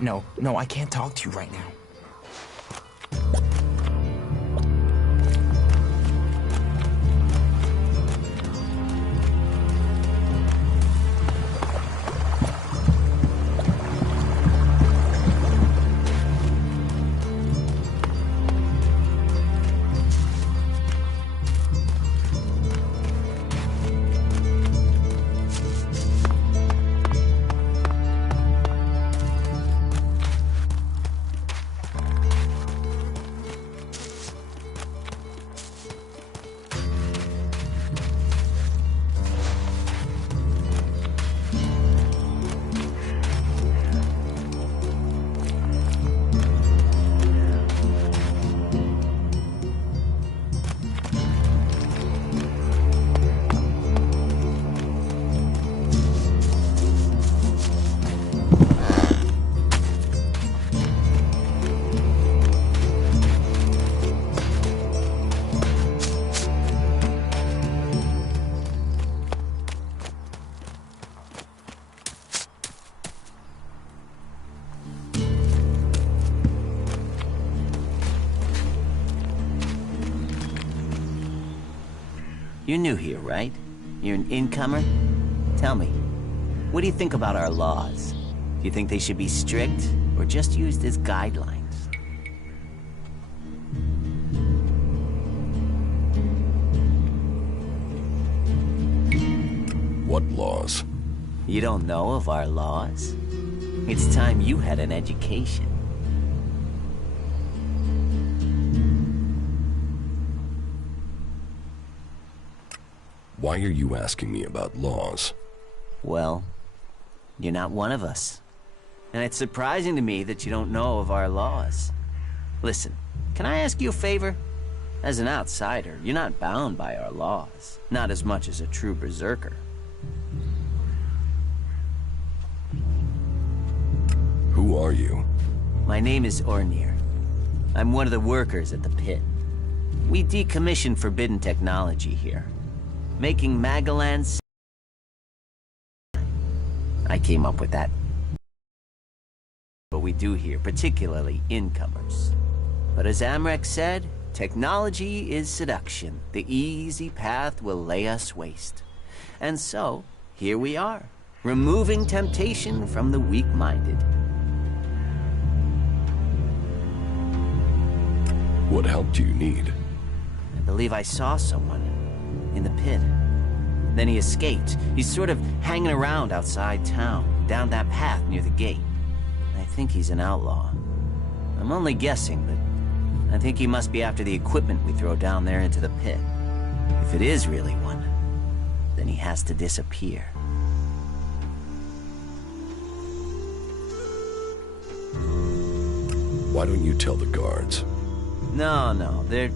No, I can't talk to you right now. You're new here, right? You're an incomer? Tell me, what do you think about our laws? Do you think they should be strict, or just used as guidelines? What laws? You don't know of our laws? It's time you had an education. Why are you asking me about laws? Well, you're not one of us. And it's surprising to me that you don't know of our laws. Listen, can I ask you a favor? As an outsider, you're not bound by our laws. Not as much as a true berserker. Who are you? My name is Ornir. I'm one of the workers at the pit. We decommission forbidden technology here. Making Magellan's... I came up with that. What we do here, particularly incomers. But as Amrek said, technology is seduction. The easy path will lay us waste. And so, here we are, removing temptation from the weak-minded. What help do you need? I believe I saw someone in the pit. Then he escaped. He's sort of hanging around outside town, down that path near the gate. I think he's an outlaw. I'm only guessing, but I think he must be after the equipment we throw down there into the pit. If it is really one, then he has to disappear. Why don't you tell the guards? No, they're...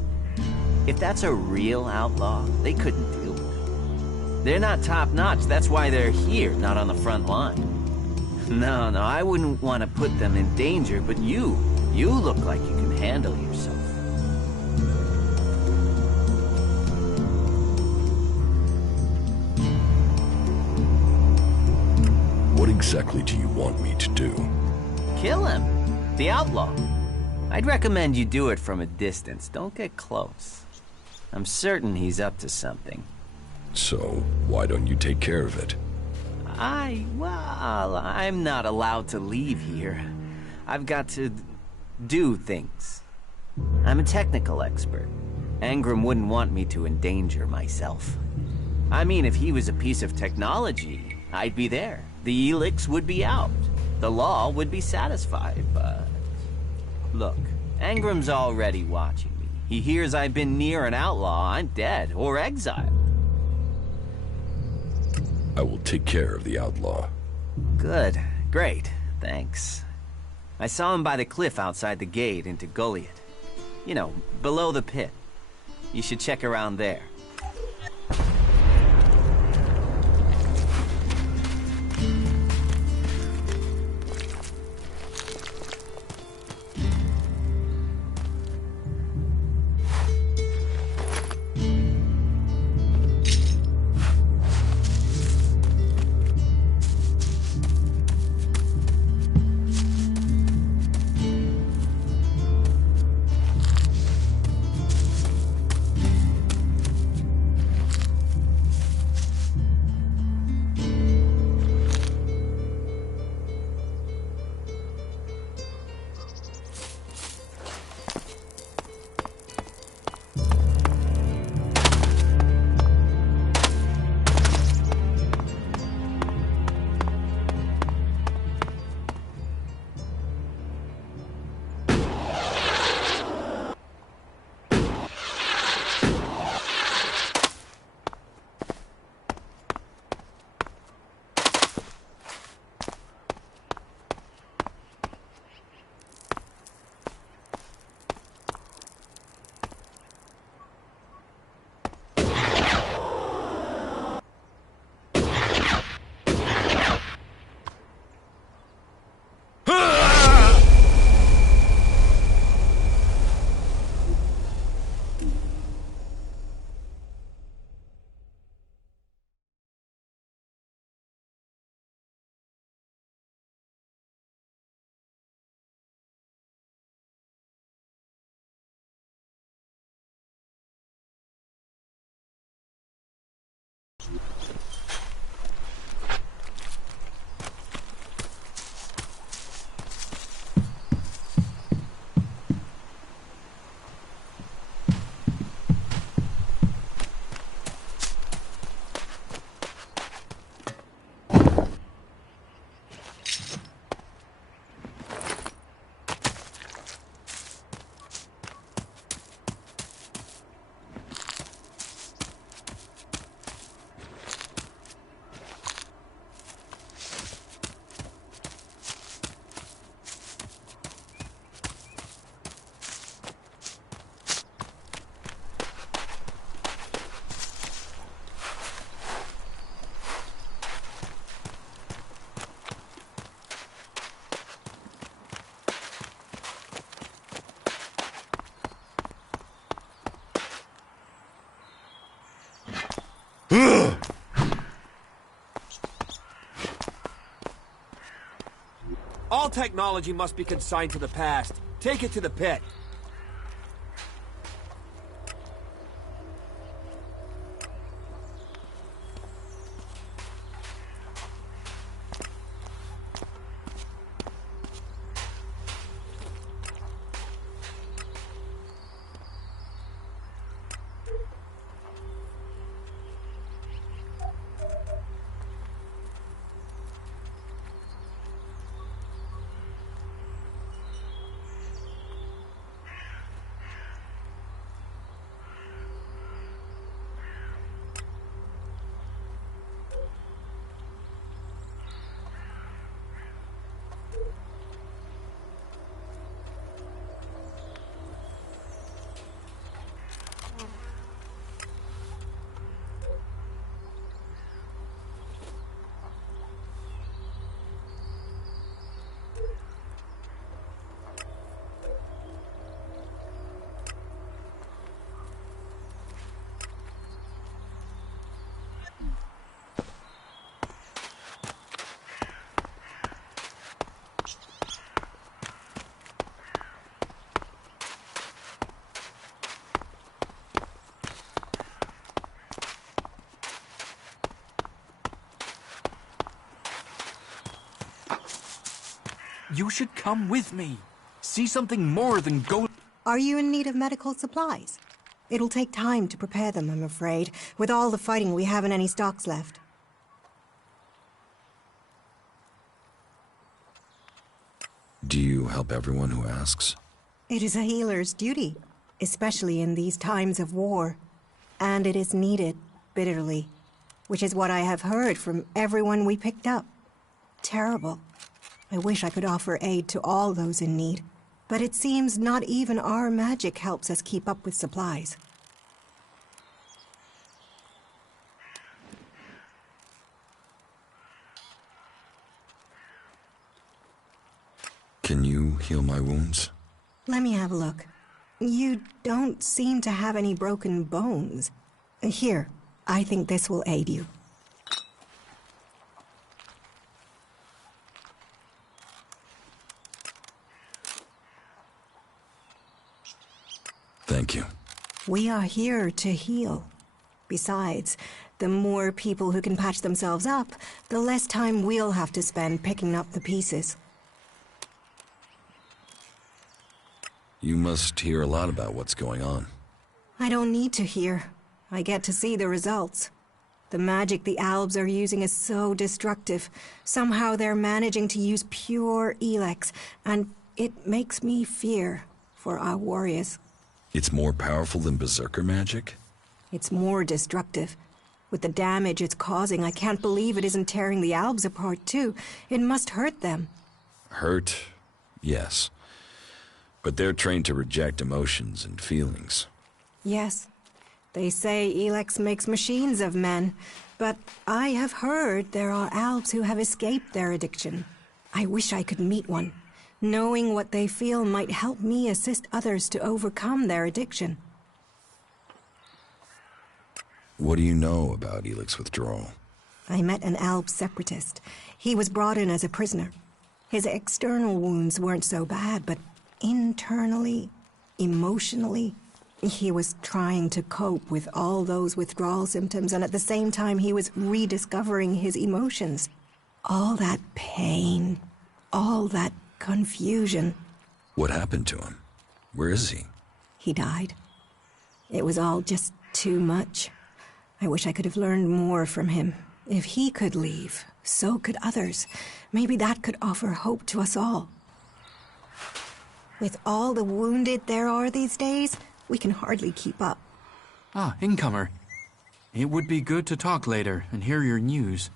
If that's a real outlaw, they couldn't deal with it. They're not top-notch, that's why they're here, not on the front line. No, I wouldn't want to put them in danger, but you look like you can handle yourself. What exactly do you want me to do? Kill him. The outlaw. I'd recommend you do it from a distance. Don't get close. I'm certain he's up to something. So, why don't you take care of it? Well, I'm not allowed to leave here. I've got to do things. I'm a technical expert. Angram wouldn't want me to endanger myself. I mean, if he was a piece of technology, I'd be there. The Elex would be out. The law would be satisfied, but... Look, Angram's already watching me. He hears I've been near an outlaw, I'm dead, or exiled. I will take care of the outlaw. Good. Great. Thanks. I saw him by the cliff outside the gate into Goliath. You know, below the pit. You should check around there. All technology must be consigned to the past. Take it to the pit. You should come with me. See something more than gold. Are you in need of medical supplies? It'll take time to prepare them, I'm afraid. With all the fighting, we haven't any stocks left. Do you help everyone who asks? It is a healer's duty, especially in these times of war. And it is needed, bitterly, which is what I have heard from everyone we picked up. Terrible. I wish I could offer aid to all those in need, but it seems not even our magic helps us keep up with supplies. Can you heal my wounds? Let me have a look. You don't seem to have any broken bones. Here, I think this will aid you. Thank you. We are here to heal. Besides, the more people who can patch themselves up, the less time we'll have to spend picking up the pieces. You must hear a lot about what's going on. I don't need to hear. I get to see the results. The magic the Albs are using is so destructive. Somehow they're managing to use pure Elex, and it makes me fear for our warriors. It's more powerful than Berserker magic? It's more destructive. With the damage it's causing, I can't believe it isn't tearing the Albs apart too. It must hurt them. Hurt, yes. But they're trained to reject emotions and feelings. Yes. They say Elex makes machines of men, but I have heard there are Albs who have escaped their addiction. I wish I could meet one. Knowing what they feel might help me assist others to overcome their addiction. What do you know about Elex withdrawal? I met an Alb separatist. He was brought in as a prisoner. His external wounds weren't so bad, but internally, emotionally, he was trying to cope with all those withdrawal symptoms, and at the same time he was rediscovering his emotions. All that pain, all that confusion. What happened to him? Where is he? He died. It was all just too much. I wish I could have learned more from him. If he could leave, so could others. Maybe that could offer hope to us all. With all the wounded there are these days, we can hardly keep up. Ah, incomer. It would be good to talk later and hear your news.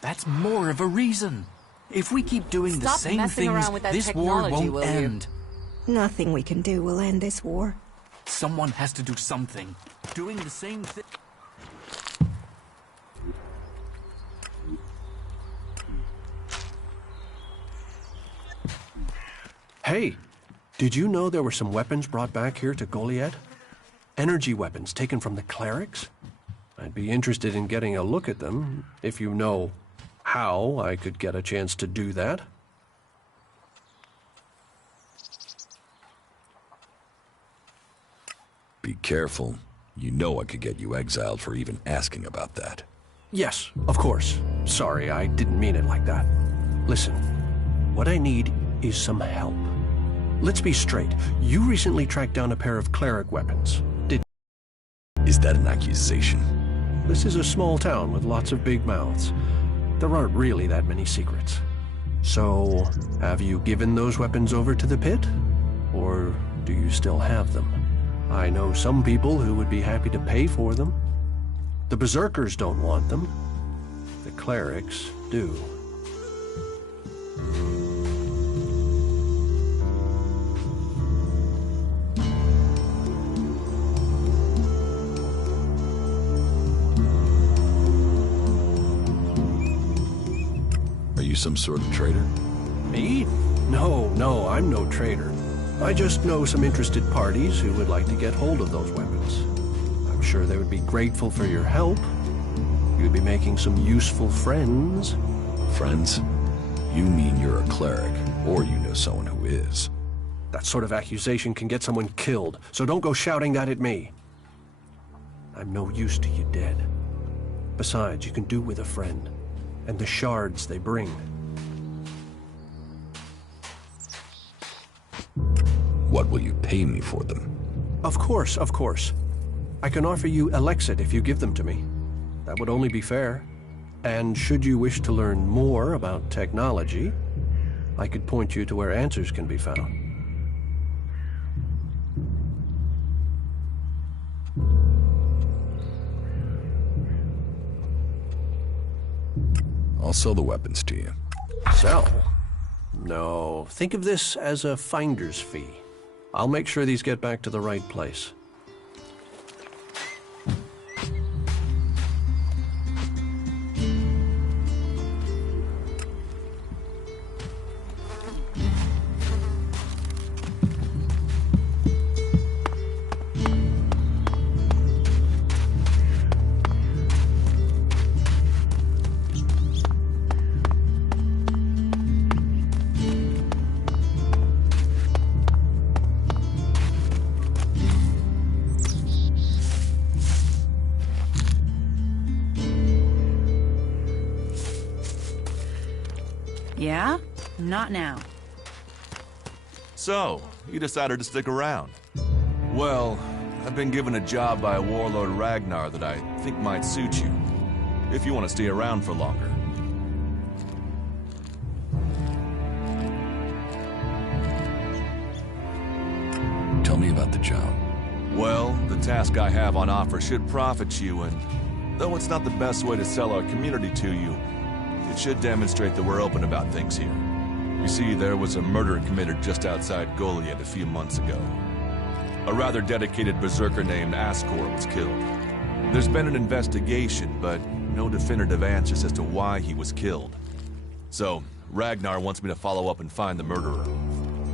That's more of a reason. If we keep doing the same things, this war won't end. Nothing we can do will end this war. Someone has to do something. Doing the same thing. Hey, did you know there were some weapons brought back here to Goliad? Energy weapons taken from the clerics? I'd be interested in getting a look at them, if you know how I could get a chance to do that. Be careful. You know I could get you exiled for even asking about that. Yes, of course. Sorry, I didn't mean it like that. Listen, what I need is some help. Let's be straight. You recently tracked down a pair of cleric weapons, didn't you? Is that an accusation? This is a small town with lots of big mouths. There aren't really that many secrets. So, have you given those weapons over to the pit? Or do you still have them? I know some people who would be happy to pay for them. The berserkers don't want them. The clerics do. Are you some sort of traitor? Me? No, I'm no traitor. I just know some interested parties who would like to get hold of those weapons. I'm sure they would be grateful for your help. You'd be making some useful friends. Friends? You mean you're a cleric, or you know someone who is. That sort of accusation can get someone killed, so don't go shouting that at me. I'm no use to you dead. Besides, you can do with a friend, and the shards they bring. What will you pay me for them? Of course. I can offer you Elex if you give them to me. That would only be fair. And should you wish to learn more about technology, I could point you to where answers can be found. I'll sell the weapons to you. Sell? No, think of this as a finder's fee. I'll make sure these get back to the right place. Yeah? Not now. So, you decided to stick around. Well, I've been given a job by Warlord Ragnar that I think might suit you, if you want to stay around for longer. Tell me about the job. Well, the task I have on offer should profit you, and though it's not the best way to sell our community to you, it should demonstrate that we're open about things here. You see, there was a murder committed just outside Goliath a few months ago. A rather dedicated berserker named Ascor was killed. There's been an investigation, but no definitive answers as to why he was killed. So, Ragnar wants me to follow up and find the murderer.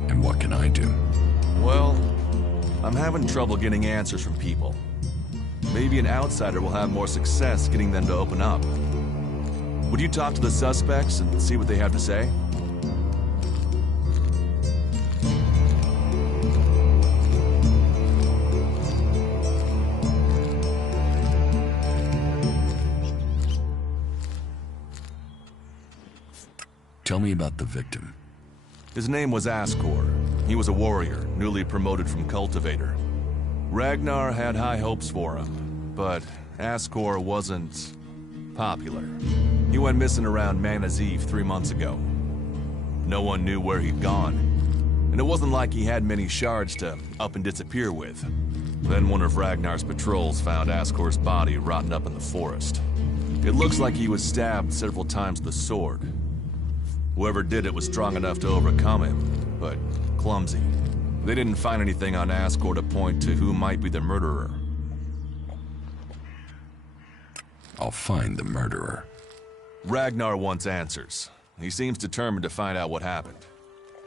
And what can I do? Well, I'm having trouble getting answers from people. Maybe an outsider will have more success getting them to open up. Would you talk to the suspects and see what they have to say? Tell me about the victim. His name was Ascor. He was a warrior, newly promoted from cultivator. Ragnar had high hopes for him, but Ascor wasn't popular. He went missing around Mana's Eve 3 months ago. No one knew where he'd gone, and it wasn't like he had many shards to up and disappear with. Then one of Ragnar's patrols found Ascor's body rotting up in the forest. It looks like he was stabbed several times with a sword. Whoever did it was strong enough to overcome him, but clumsy. They didn't find anything on Ascor to point to who might be the murderer. I'll find the murderer. Ragnar wants answers. He seems determined to find out what happened.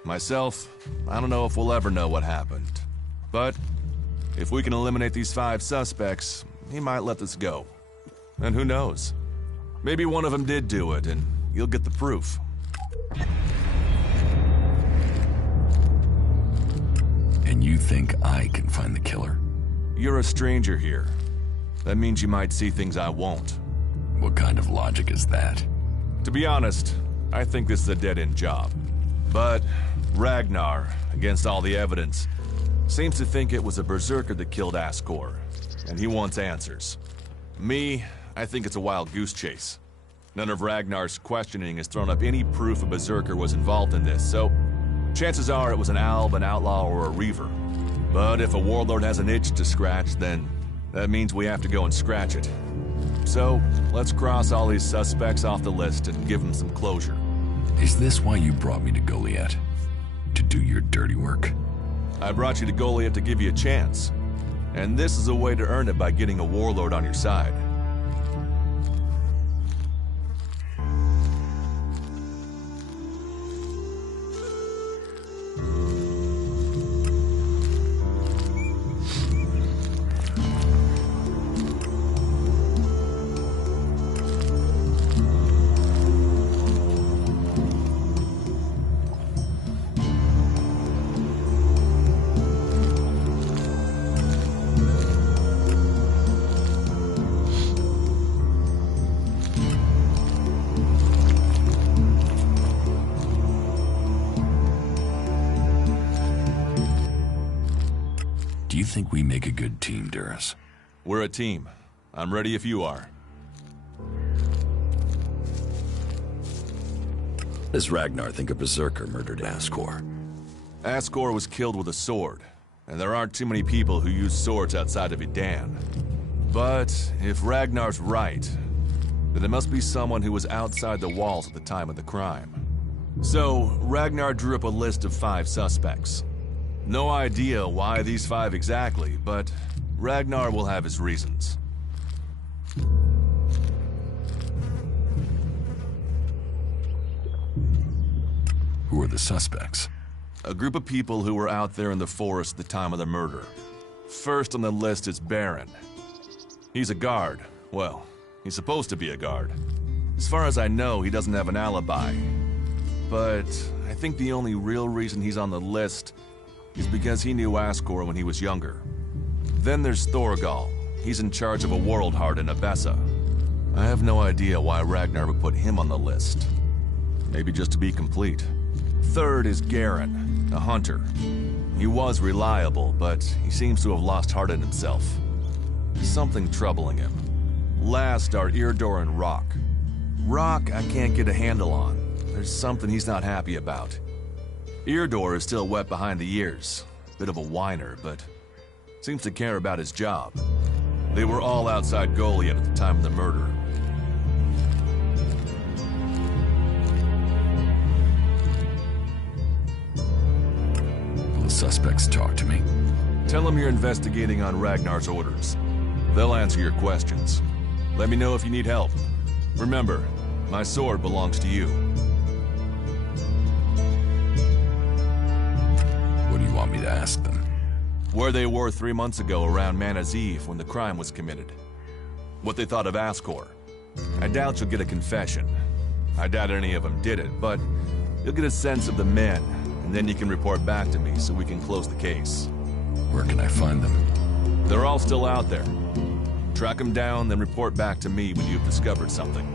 Myself, I don't know if we'll ever know what happened. But if we can eliminate these 5 suspects, he might let this go. And who knows? Maybe one of them did do it, and you'll get the proof. And you think I can find the killer? You're a stranger here. That means you might see things I won't. What kind of logic is that? To be honest, I think this is a dead-end job. But Ragnar, against all the evidence, seems to think it was a berserker that killed Ascor, and he wants answers. Me, I think it's a wild goose chase. None of Ragnar's questioning has thrown up any proof a berserker was involved in this, so chances are it was an alb, an outlaw, or a reaver. But if a warlord has an itch to scratch, then that means we have to go and scratch it. So, let's cross all these suspects off the list and give them some closure. Is this why you brought me to Goliath? To do your dirty work? I brought you to Goliath to give you a chance. And this is a way to earn it by getting a warlord on your side. Do you think we make a good team, Duras? We're a team. I'm ready if you are. Does Ragnar think a berserker murdered Ascor? Ascor was killed with a sword, and there aren't too many people who use swords outside of Idan. But if Ragnar's right, then it must be someone who was outside the walls at the time of the crime. So, Ragnar drew up a list of 5 suspects. No idea why these 5 exactly, but Ragnar will have his reasons. Who are the suspects? A group of people who were out there in the forest at the time of the murder. First on the list is Baron. He's a guard. Well, he's supposed to be a guard. As far as I know, he doesn't have an alibi. But I think the only real reason he's on the list is because he knew Ascor when he was younger. Then there's Thorgal. He's in charge of a world heart in Abessa. I have no idea why Ragnar would put him on the list. Maybe just to be complete. Third is Garen, a hunter. He was reliable, but he seems to have lost heart in himself. There's something troubling him. Last are Irdor and Rock. Rock I can't get a handle on. There's something he's not happy about. Irdor is still wet behind the ears. Bit of a whiner, but seems to care about his job. They were all outside Goliath at the time of the murder. Will the suspects talk to me? Tell them you're investigating on Ragnar's orders. They'll answer your questions. Let me know if you need help. Remember, my sword belongs to you. What do you want me to ask them? Where they were 3 months ago around Mana's Eve when the crime was committed. What they thought of Ascor. I doubt you'll get a confession. I doubt any of them did it, but you'll get a sense of the men, and then you can report back to me so we can close the case. Where can I find them? They're all still out there. Track them down, then report back to me when you've discovered something.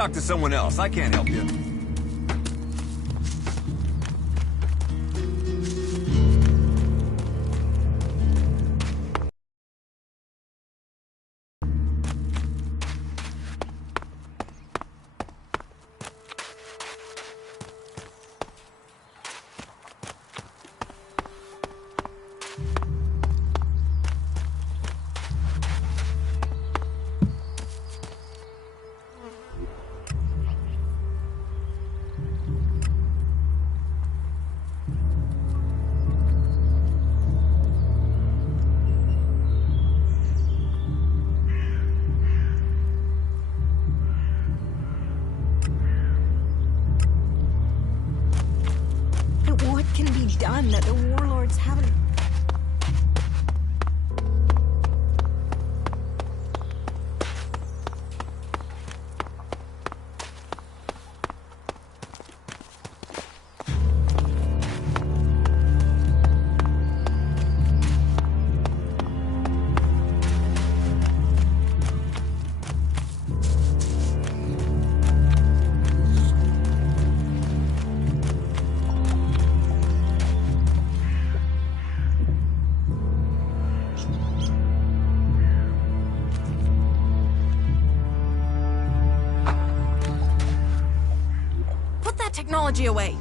talk to someone else. I can't help you. What can be done that the warlords haven't... Put that technology away.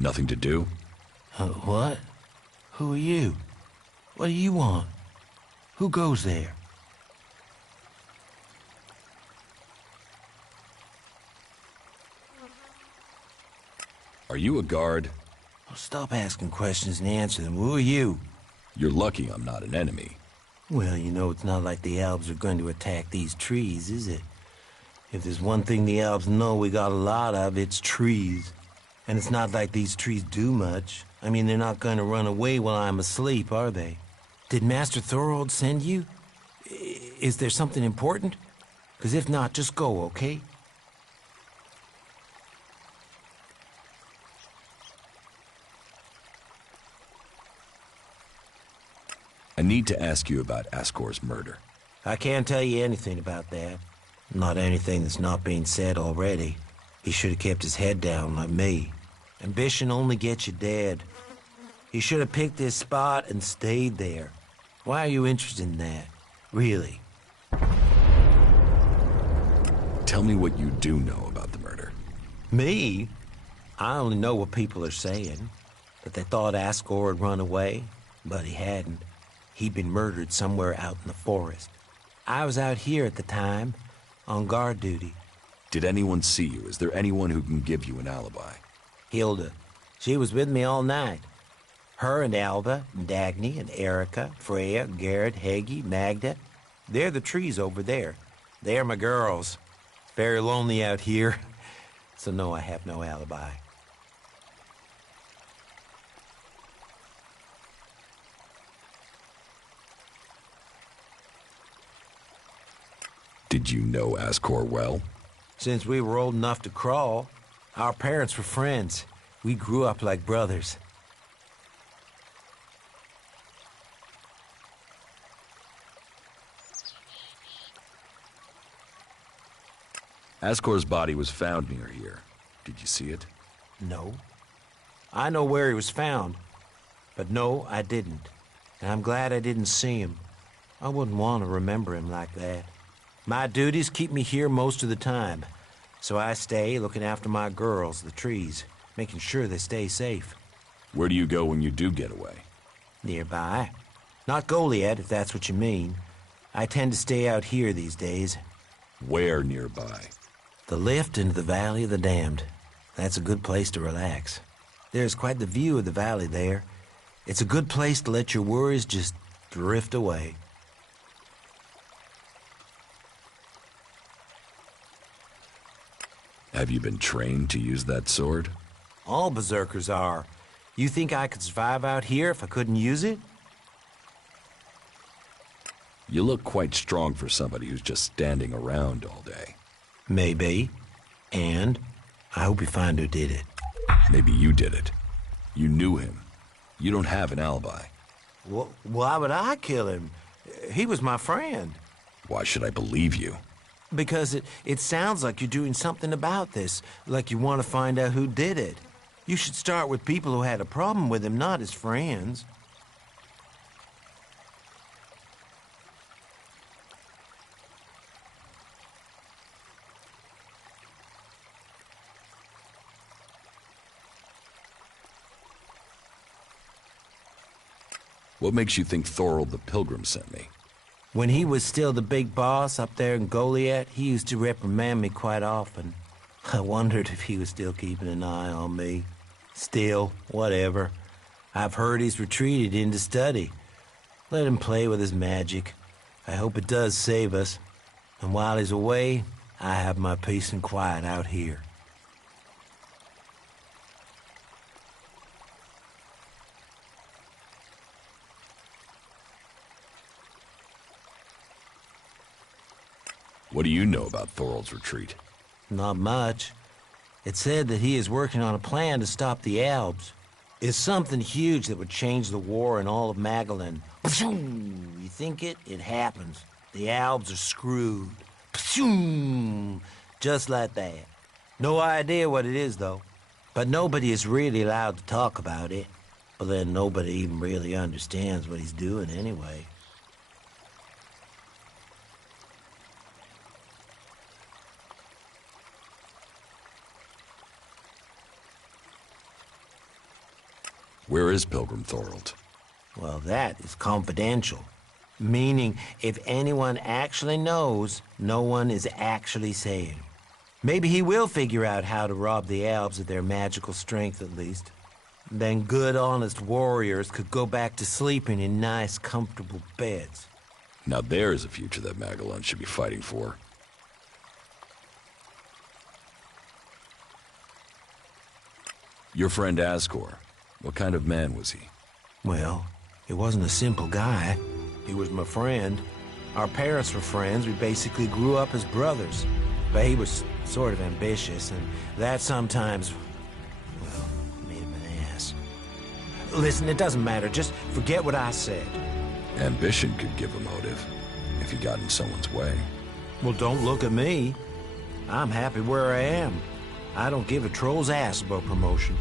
Nothing to do? What? Who are you? What do you want? Who goes there? Are you a guard? Well, stop asking questions and answer them. Who are you? You're lucky I'm not an enemy. Well, you know, it's not like the elves are going to attack these trees, is it? If there's one thing the elves know we got a lot of, it's trees. And it's not like these trees do much. I mean, they're not going to run away while I'm asleep, are they? Did Master Thorold send you? Is there something important? Because if not, just go, okay? I need to ask you about Ascor's murder. I can't tell you anything about that. Not anything that's not being said already. He should have kept his head down like me. Ambition only gets you dead. He should have picked this spot and stayed there. Why are you interested in that? Really? Tell me what you do know about the murder. Me? I only know what people are saying. That they thought Ascor had run away, but he hadn't. He'd been murdered somewhere out in the forest. I was out here at the time, on guard duty. Did anyone see you? Is there anyone who can give you an alibi? Hilda. She was with me all night. Her and Alva, and Dagny, and Erica, Freya, Garrett, Heggie, Magda. They're the trees over there. They're my girls. Very lonely out here. So no, I have no alibi. Did you know Ascor well? Since we were old enough to crawl, our parents were friends. We grew up like brothers. Ascor's body was found near here. Did you see it? No. I know where he was found, but no, I didn't. And I'm glad I didn't see him. I wouldn't want to remember him like that. My duties keep me here most of the time, so I stay looking after my girls, the trees, making sure they stay safe. Where do you go when you do get away? Nearby. Not Goliad, if that's what you mean. I tend to stay out here these days. Where nearby? The lift into the Valley of the Damned. That's a good place to relax. There's quite the view of the valley there. It's a good place to let your worries just drift away. Have you been trained to use that sword? All berserkers are. You think I could survive out here if I couldn't use it? You look quite strong for somebody who's just standing around all day. Maybe. And I hope you find who did it. Maybe you did it. You knew him. You don't have an alibi. Why would I kill him? He was my friend. Why should I believe you? Because it sounds like you're doing something about this, like you want to find out who did it. You should start with people who had a problem with him, not his friends. What makes you think Thorold the Pilgrim sent me? When he was still the big boss up there in Goliath, he used to reprimand me quite often. I wondered if he was still keeping an eye on me. Still, whatever. I've heard he's retreated into study. Let him play with his magic. I hope it does save us. And while he's away, I have my peace and quiet out here. What do you know about Thorold's retreat? Not much. It said that he is working on a plan to stop the Albs. It's something huge that would change the war in all of Magellan. You think it? It happens. The Albs are screwed. Just like that. No idea what it is, though. But nobody is really allowed to talk about it. But then nobody even really understands what he's doing anyway. Where is Pilgrim Thorold? Well, that is confidential. Meaning, if anyone actually knows, no one is actually saying. Maybe he will figure out how to rob the Albs of their magical strength, at least. Then good, honest warriors could go back to sleeping in nice, comfortable beds. Now there's a future that Magellan should be fighting for. Your friend Ascor, what kind of man was he? Well, he wasn't a simple guy. He was my friend. Our parents were friends. We basically grew up as brothers. But he was sort of ambitious, and that sometimes, well, made him an ass. Listen, it doesn't matter. Just forget what I said. Ambition could give a motive, if he got in someone's way. Well, don't look at me. I'm happy where I am. I don't give a troll's ass about promotion.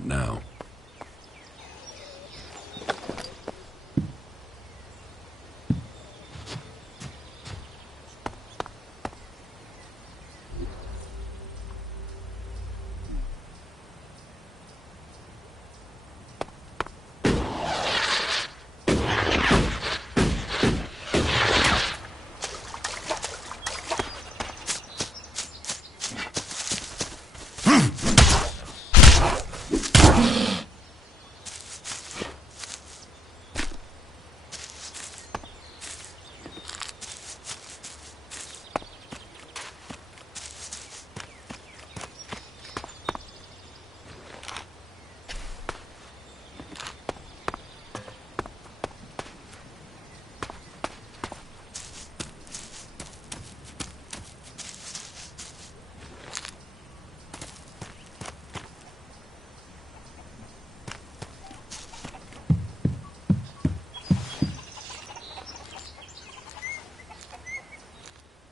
Not now.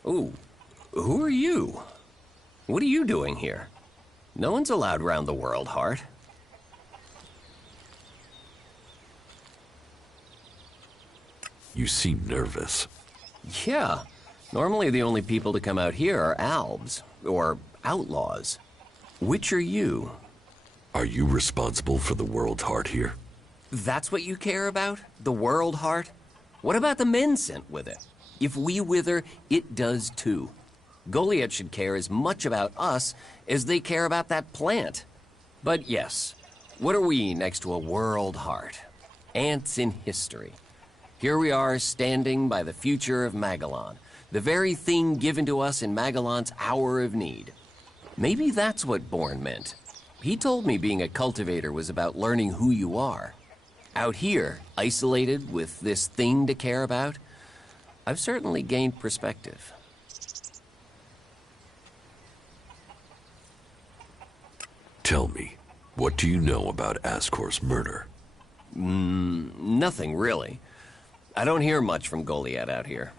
Ooh, who are you? What are you doing here? No one's allowed round the world, Hart. You seem nervous. Yeah. Normally the only people to come out here are albs, or outlaws. Which are you? Are you responsible for the world heart here? That's what you care about? The world heart? What about the men sent with it? If we wither, it does too. Goliath should care as much about us as they care about that plant. But yes, what are we next to a world heart? Ants in history. Here we are standing by the future of Magellan, the very thing given to us in Magellan's hour of need. Maybe that's what Bourne meant. He told me being a cultivator was about learning who you are. Out here, isolated with this thing to care about, I've certainly gained perspective. Tell me, what do you know about Ascor's murder? Nothing really. I don't hear much from Goliath out here.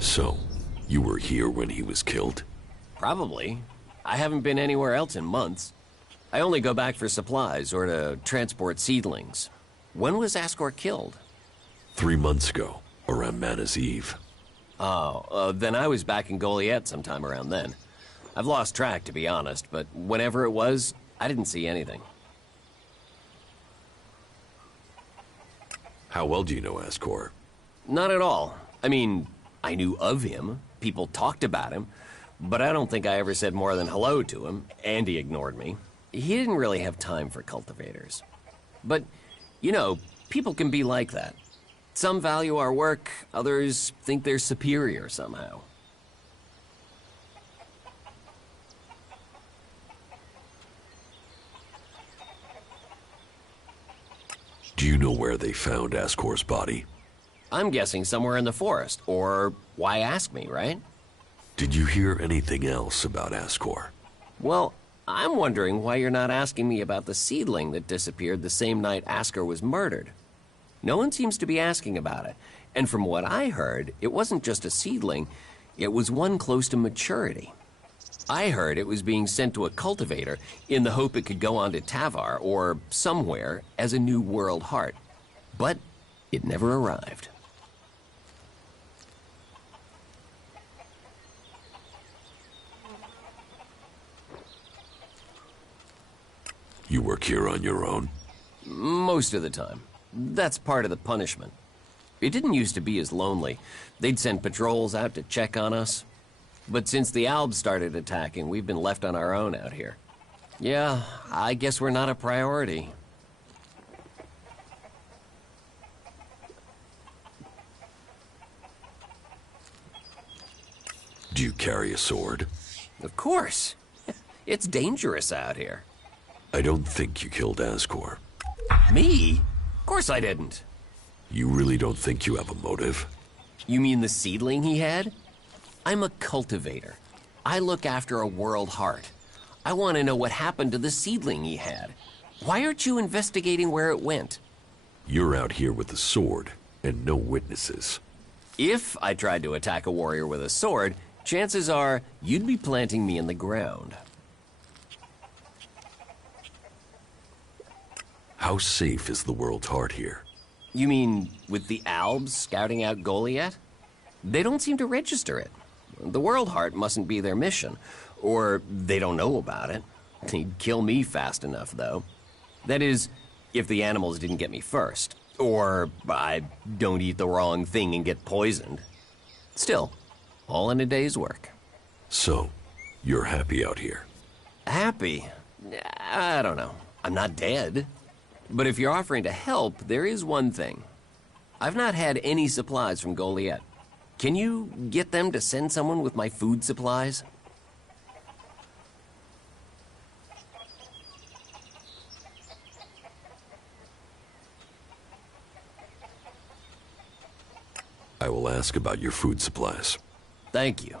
So, you were here when he was killed? Probably. I haven't been anywhere else in months. I only go back for supplies or to transport seedlings. When was Ascor killed? 3 months ago, around Mana's Eve. Oh, then I was back in Goliath sometime around then. I've lost track, to be honest, but whenever it was, I didn't see anything. How well do you know Ascor? Not at all. I mean, I knew of him. People talked about him. But I don't think I ever said more than hello to him, and he ignored me. He didn't really have time for cultivators. But, you know, people can be like that. Some value our work, others think they're superior somehow. Do you know where they found Ascor's body? I'm guessing somewhere in the forest, or why ask me, right? Did you hear anything else about Ascor? Well, I'm wondering why you're not asking me about the seedling that disappeared the same night Ascor was murdered. No one seems to be asking about it, and from what I heard, it wasn't just a seedling, it was one close to maturity. I heard it was being sent to a cultivator in the hope it could go on to Tavar or somewhere as a new world heart. But it never arrived. You work here on your own? Most of the time. That's part of the punishment. It didn't used to be as lonely. They'd send patrols out to check on us. But since the Albs started attacking, we've been left on our own out here. Yeah, I guess we're not a priority. Do you carry a sword? Of course. It's dangerous out here. I don't think you killed Ascor. Me? Of course I didn't. You really don't think you have a motive? You mean the seedling he had? I'm a cultivator. I look after a world heart. I want to know what happened to the seedling he had. Why aren't you investigating where it went? You're out here with a sword, and no witnesses. If I tried to attack a warrior with a sword, chances are you'd be planting me in the ground. How safe is the World Heart here? You mean with the Albs scouting out Goliath? They don't seem to register it. The World Heart mustn't be their mission, or they don't know about it. He'd kill me fast enough, though. That is, if the animals didn't get me first. Or I don't eat the wrong thing and get poisoned. Still, all in a day's work. So, you're happy out here? Happy? I don't know. I'm not dead. But if you're offering to help, there is one thing. I've not had any supplies from Goliath. Can you get them to send someone with my food supplies? I will ask about your food supplies. Thank you.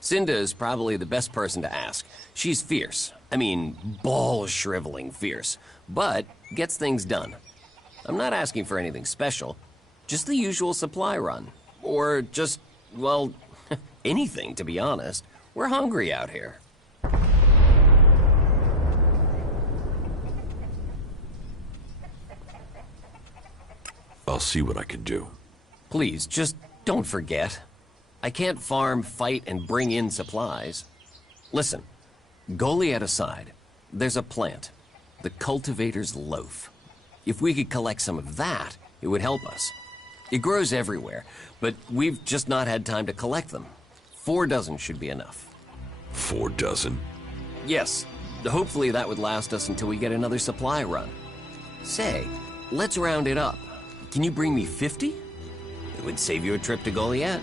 Cinda is probably the best person to ask. She's fierce. I mean, ball-shriveling fierce. But gets things done. I'm not asking for anything special. Just the usual supply run. Or just, well, anything, to be honest. We're hungry out here. I'll see what I can do. Please, just don't forget. I can't farm, fight, and bring in supplies. Listen, Goliath aside, there's a plant, the Cultivator's Loaf. If we could collect some of that, it would help us. It grows everywhere, but we've just not had time to collect them. 4 dozen should be enough. 4 dozen? Yes, hopefully that would last us until we get another supply run. Say, let's round it up. Can you bring me 50? It would save you a trip to Goliath.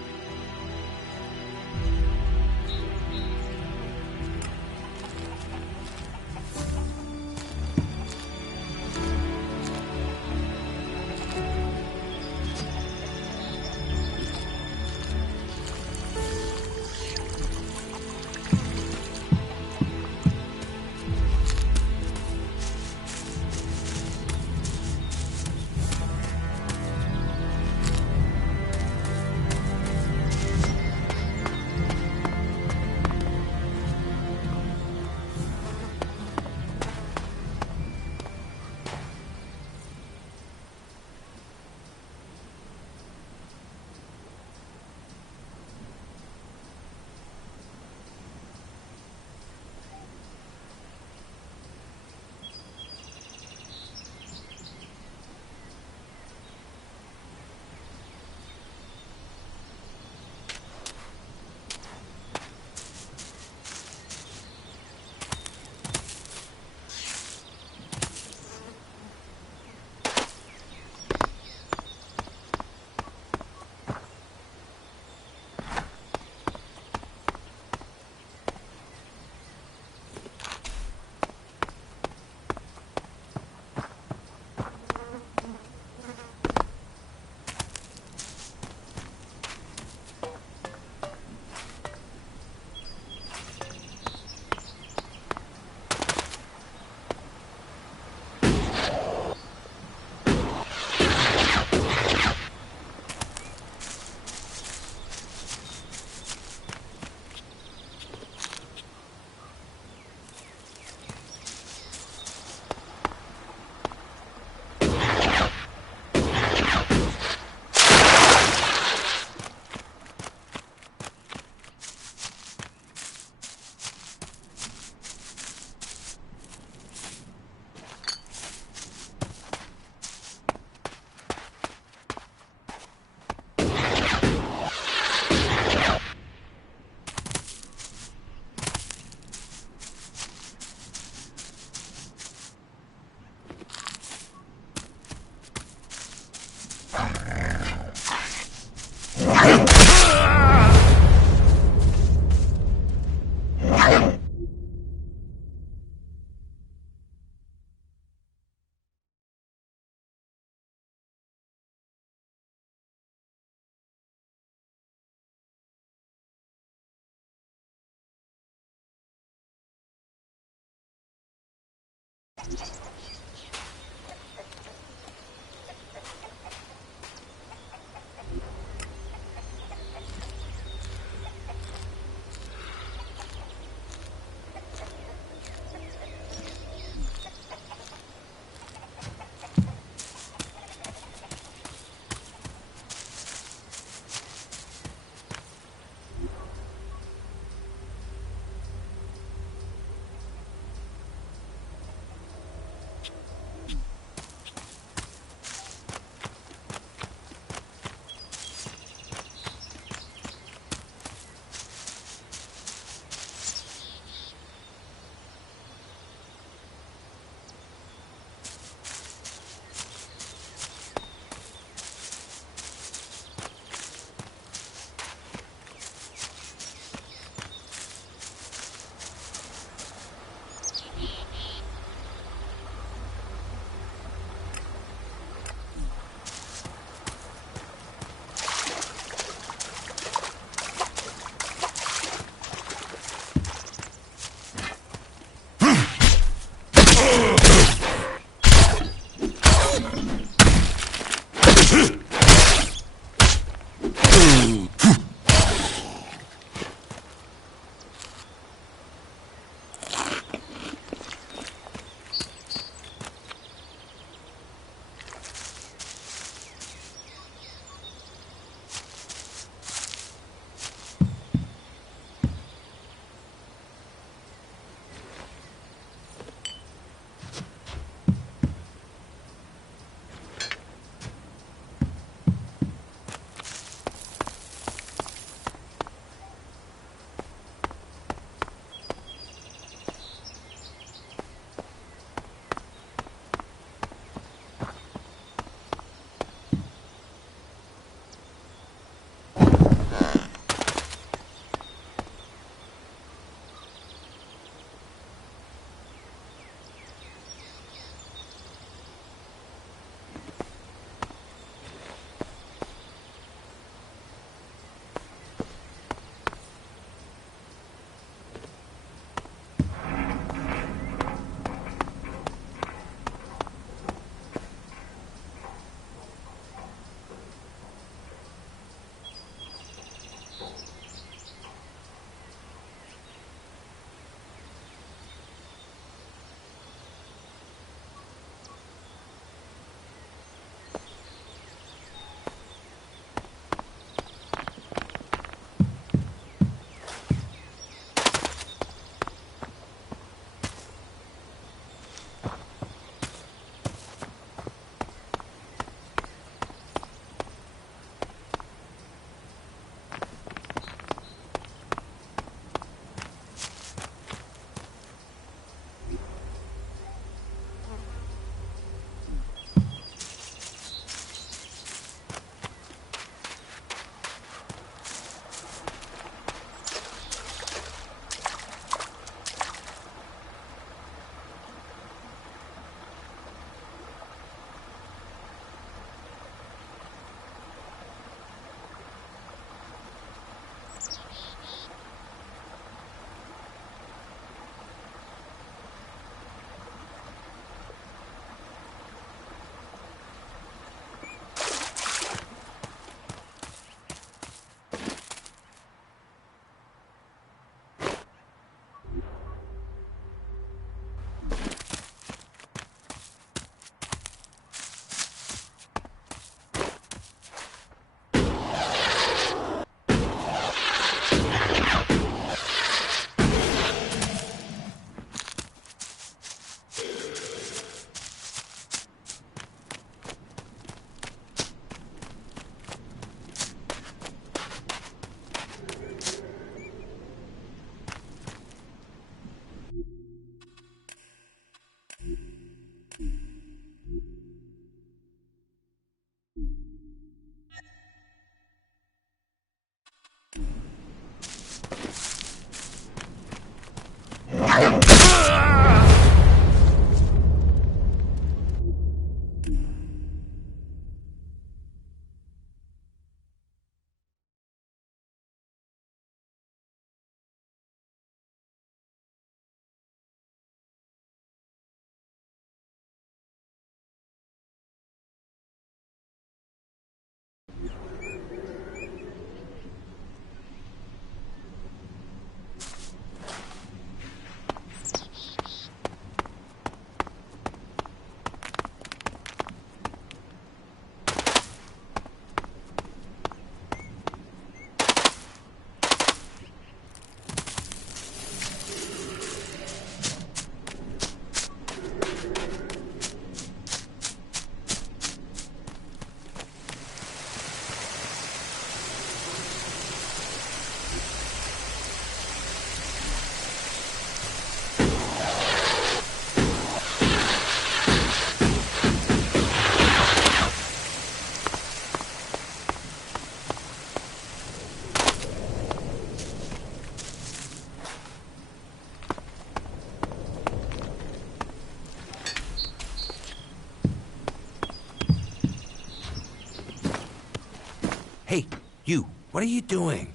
Hey, you, what are you doing?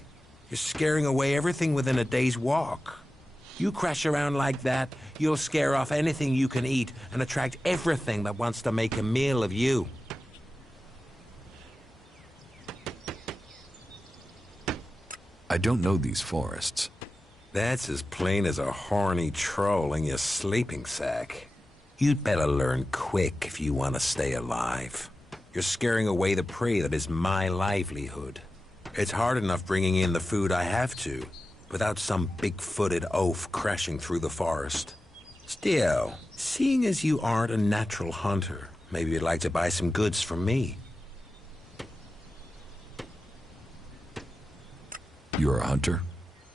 You're scaring away everything within a day's walk. You crash around like that, you'll scare off anything you can eat and attract everything that wants to make a meal of you. I don't know these forests. That's as plain as a horny troll in your sleeping sack. You'd better learn quick if you want to stay alive. You're scaring away the prey that is my livelihood. It's hard enough bringing in the food I have to, without some big-footed oaf crashing through the forest. Still, seeing as you aren't a natural hunter, maybe you'd like to buy some goods from me. You're a hunter?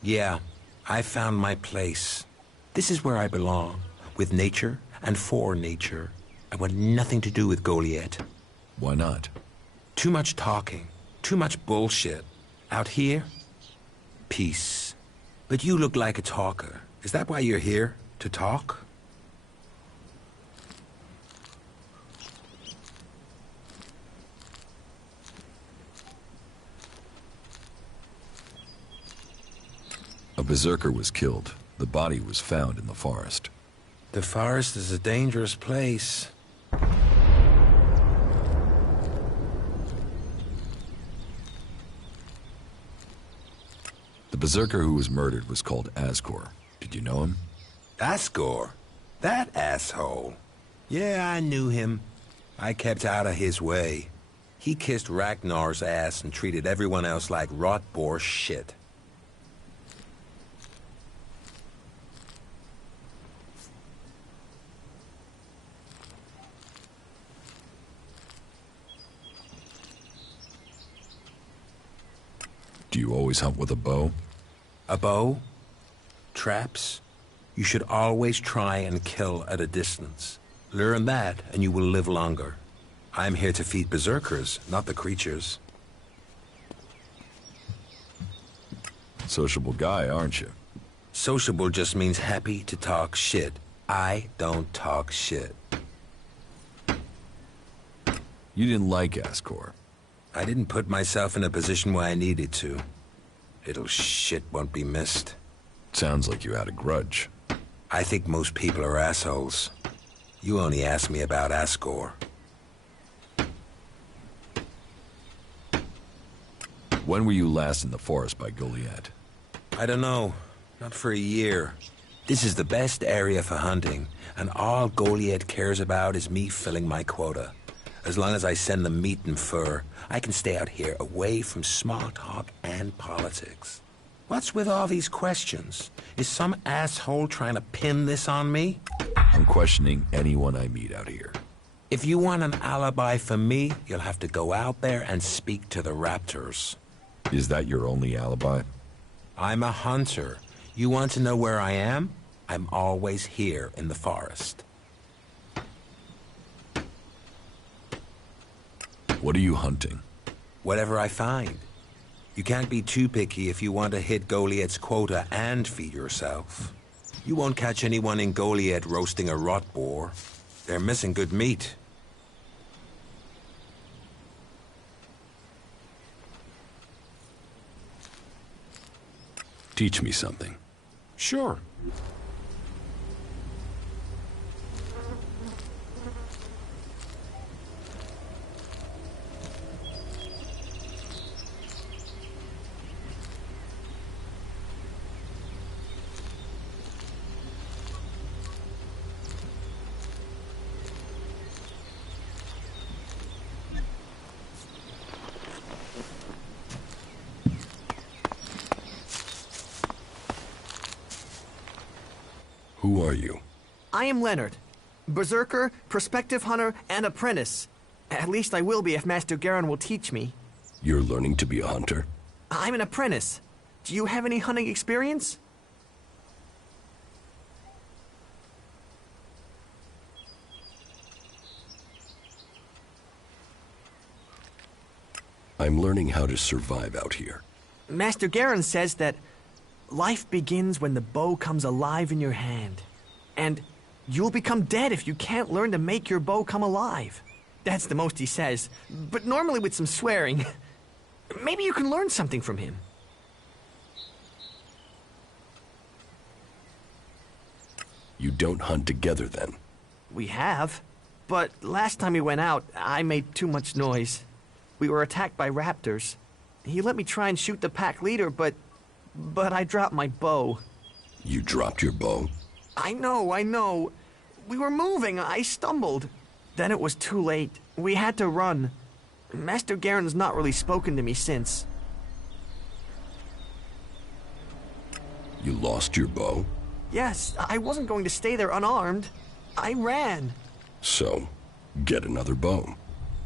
Yeah, I found my place. This is where I belong, with nature and for nature. I want nothing to do with Goliath. Why not? Too much talking, too much bullshit. Out here, peace. But you look like a talker. Is that why you're here? To talk? A berserker was killed. The body was found in the forest. The forest is a dangerous place. The berserker who was murdered was called Asgore. Did you know him? Asgore? That asshole. Yeah, I knew him. I kept out of his way. He kissed Ragnar's ass and treated everyone else like rot boar shit. Do you always hunt with a bow? A bow? Traps? You should always try and kill at a distance. Learn that, and you will live longer. I'm here to feed berserkers, not the creatures. Sociable guy, aren't you? Sociable just means happy to talk shit. I don't talk shit. You didn't like Asgore. I didn't put myself in a position where I needed to. Little shit won't be missed. Sounds like you had a grudge. I think most people are assholes. You only asked me about Asgore. When were you last in the forest by Goliath? I don't know. Not for a year. This is the best area for hunting, and all Goliath cares about is me filling my quota. As long as I send them meat and fur, I can stay out here away from small talk and politics. What's with all these questions? Is some asshole trying to pin this on me? I'm questioning anyone I meet out here. If you want an alibi for me, you'll have to go out there and speak to the raptors. Is that your only alibi? I'm a hunter. You want to know where I am? I'm always here in the forest. What are you hunting? Whatever I find. You can't be too picky if you want to hit Goliath's quota and feed yourself. You won't catch anyone in Goliath roasting a rot boar. They're missing good meat. Teach me something. Sure. Who are you? I am Leonard. Berserker, prospective hunter, and apprentice. At least I will be if Master Garen will teach me. You're learning to be a hunter? I'm an apprentice. Do you have any hunting experience? I'm learning how to survive out here. Master Garen says that life begins when the bow comes alive in your hand. And you'll become dead if you can't learn to make your bow come alive. That's the most he says, but normally with some swearing. Maybe you can learn something from him. You don't hunt together, then? We have. But last time we went out, I made too much noise. We were attacked by raptors. He let me try and shoot the pack leader, but I dropped my bow. You dropped your bow? I know. We were moving. I stumbled. Then it was too late. We had to run. Master Garen's not really spoken to me since. You lost your bow? Yes, I wasn't going to stay there unarmed. I ran. So, get another bow.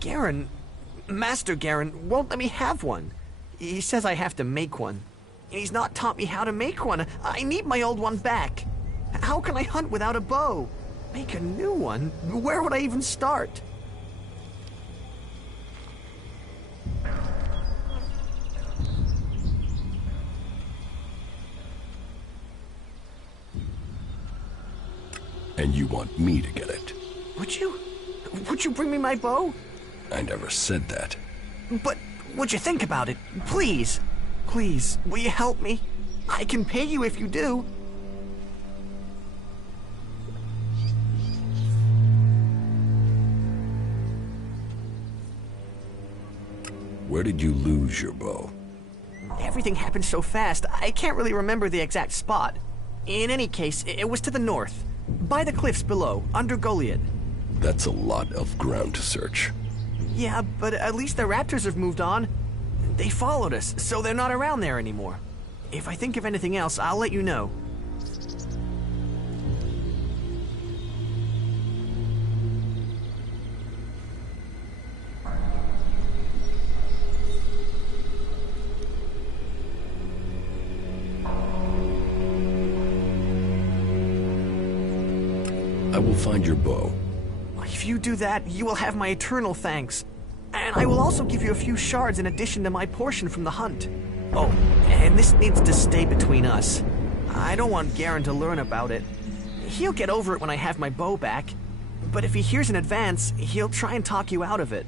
Garen, Master Garen, won't let me have one. He says I have to make one. And he's not taught me how to make one. I need my old one back. How can I hunt without a bow? Make a new one? Where would I even start? And you want me to get it? Would you? Would you bring me my bow? I never said that. But would you think about it? Please. Please, will you help me? I can pay you if you do. Where did you lose your bow? Everything happened so fast, I can't really remember the exact spot. In any case, it was to the north. By the cliffs below, under Goliad. That's a lot of ground to search. Yeah, but at least the raptors have moved on. They followed us, so they're not around there anymore. If I think of anything else, I'll let you know. I will find your bow. If you do that, you will have my eternal thanks. And I will also give you a few shards in addition to my portion from the hunt. Oh, and this needs to stay between us. I don't want Garen to learn about it. He'll get over it when I have my bow back. But if he hears in advance, he'll try and talk you out of it.